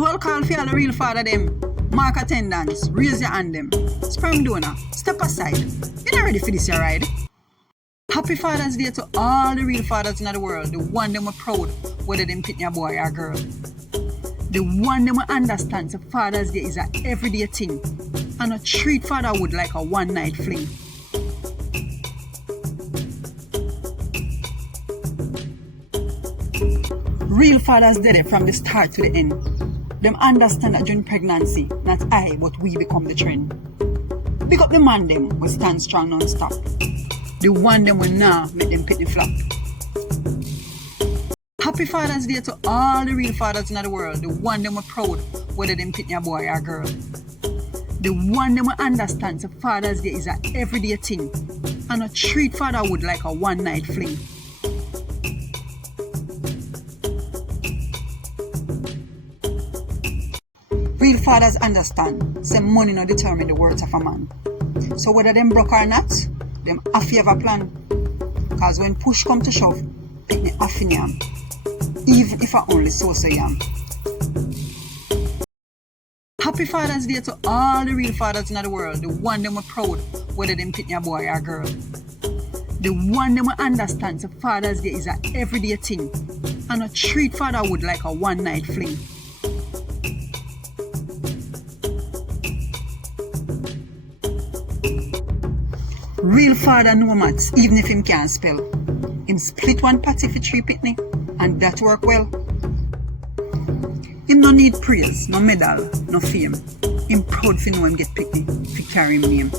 Roll call for all the real father them. Mark attendance, raise your hand them. Sperm donor, step aside. You're not ready for this, you ride. Happy Father's Day to all the real fathers in the world. The one them are proud, whether them pick a boy or girl. The one them understands that Father's Day is an everyday thing and not treat fatherhood like a one-night fling. Real fathers did it from the start to the end. Them understand that during pregnancy, not I, but we become the trend. Pick up the man them will stand strong non-stop. The one them will now make them pick the flop. Happy Father's Day to all the real fathers in the world. The one them are proud, whether them pick a boy or girl. The one them understands that Father's Day is an everyday thing and not treat fatherhood like a one-night fling. Real fathers understand, say money not determine the worth of a man. So whether them broke or not, them have to have a plan. Cause when push come to shove, pick me half in yam. Even if I only so yam. Happy Father's Day to all the real fathers in the world. The one them are proud, whether them pick a boy or girl. The one them understands that Father's Day is an everyday thing and not treat fatherhood like a one-night fling. Real father know maths even if him can't spell. Him split one patty for 3 picnic and that work well. Him no need praise, no medal, no fame. Him proud for know him get picnic for carry him name.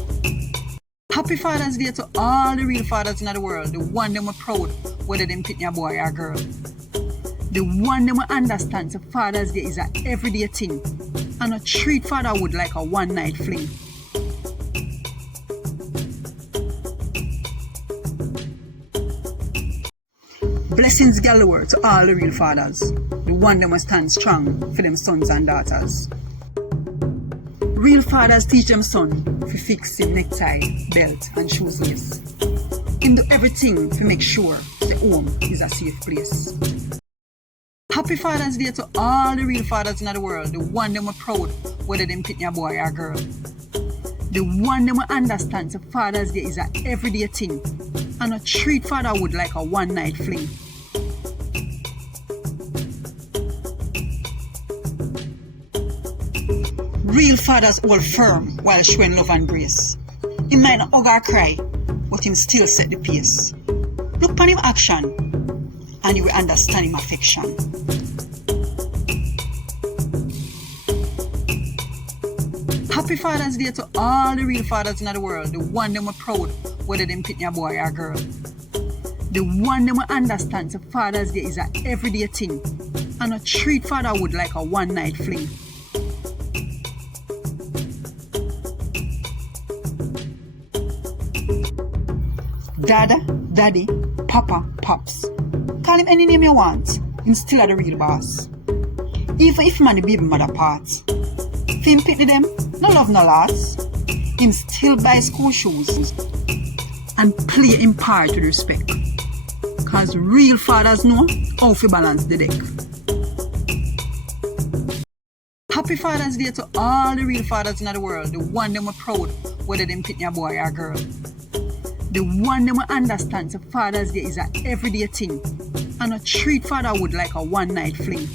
Happy Father's Day to all the real fathers in the world. The one them are proud, whether them pick a boy or girl. The one them understands that Father's Day is an everyday thing and not treat fatherhood like a one-night fling. Blessings galore to all the real fathers, the one them will stand strong for them sons and daughters. Real fathers teach them son to fix him necktie, belt and shoes lace. Him do everything to make sure the home is a safe place. Happy Father's Day to all the real fathers in the world, the one them are proud, whether them pick a boy or girl. The one them understands that Father's Day is an everyday thing and not treat fatherhood like a one-night fling. Real fathers hold firm while showing love and grace. He might not hug or cry, but him still set the pace. Look upon him action, and you will understand him affection. Happy Father's Day to all the real fathers in the world. The one them are proud, whether them pick a boy or girl. The one them understands that Father's Day is an everyday thing and not treat fatherhood like a one-night fling. Dada, daddy, papa, pops. Call him any name you want, him still a the real boss. Even if man the baby mother parts. If him pick them, no love no loss. Him still buy school shoes and play him part with respect. Cause real fathers know how to balance the deck. Happy Father's Day to all the real fathers in the world. The one them are proud, whether them pick a boy or girl. The one them understands that Father's Day is an everyday thing and not treat fatherhood like a one-night fling.